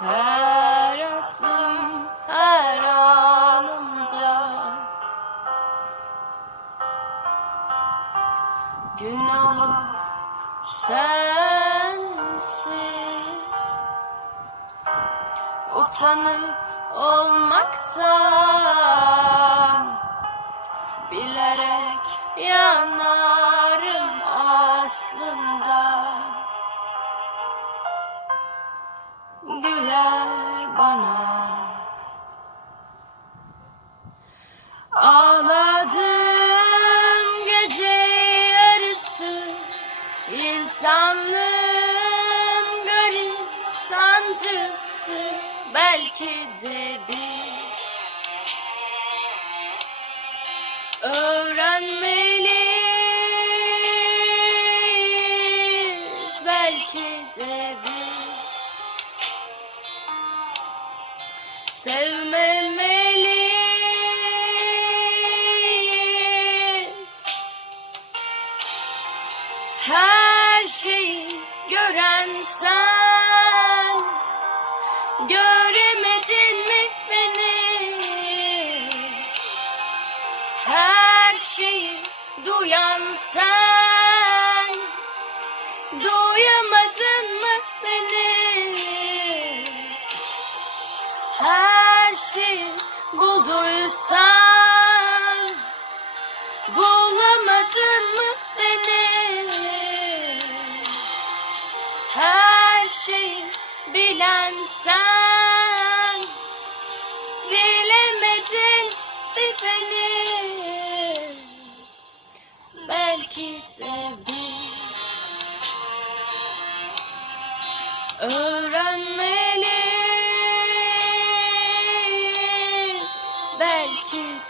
Her aklım, her anımda. Günahım sensiz. Utanıp olmaktan Bilerek yanar. Ağladım gece yarısı İnsanlığın garip sancısı Belki de biz. Öğrenmeliyiz Belki de biz. Sevmemeliyiz Her şeyi gören sen. Göremedin mi beni? Her şeyi duyan sen şeyi bilen sen Bilemedin bir beni. Belki de biz Öğrenmeliyiz. Belki de